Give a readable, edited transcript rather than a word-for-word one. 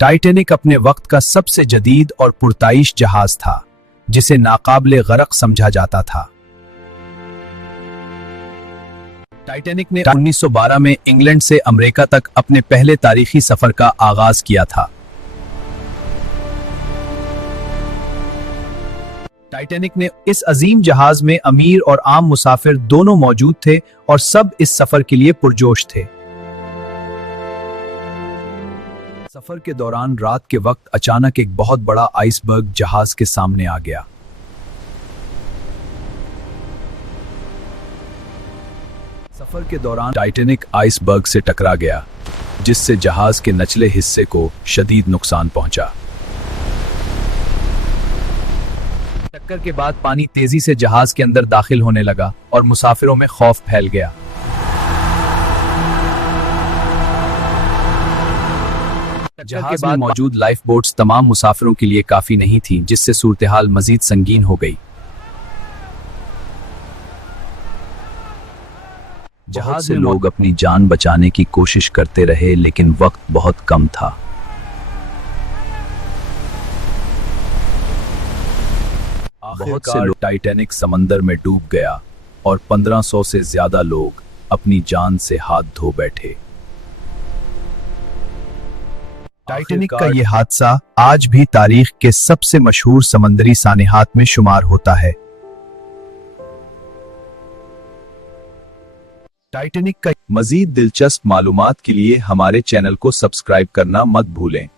Titanic अपने वक्त का सबसे जदीद और पुरताइश जहाज था, जिसे नाकाबिले गरक समझा जाता था। टाइटैनिक ने 1912 में इंग्लैंड से अमेरिका तक अपने पहले तारीखी सफर का आगाज किया था। टाइटैनिक ने इस अजीम जहाज में अमीर और आम मुसाफिर दोनों मौजूद थे और सब इस सफर के लिए पुरजोश थे। सफर के दौरान रात के वक्त अचानक एक बहुत बड़ा आइसबर्ग जहाज के सामने आ गया। सफर के दौरान टाइटैनिक आइसबर्ग से टकरा गया, जिससे जहाज के निचले हिस्से को शदीद नुकसान पहुंचा। टक्कर के बाद पानी तेजी से जहाज के अंदर दाखिल होने लगा और मुसाफिरों में खौफ फैल गया। जहाज में मौजूद लाइफ बोट्स तमाम मुसाफिरों के लिए काफी नहीं थीं, जिससे सूरत-ए-हाल मजीद संगीन हो गई। जहाज से लोग अपनी जान बचाने की कोशिश करते रहे, लेकिन वक्त बहुत कम था। बहुत से लोग टाइटैनिक समंदर में डूब गया और 1500 से ज्यादा लोग अपनी जान से हाथ धो बैठे। टाइटैनिक का यह हादसा आज भी तारीख के सबसे मशहूर समंदरी सानेहात में शुमार होता है। टाइटैनिक का मजीद दिलचस्प मालूमात के लिए हमारे चैनल को सब्सक्राइब करना मत भूलें।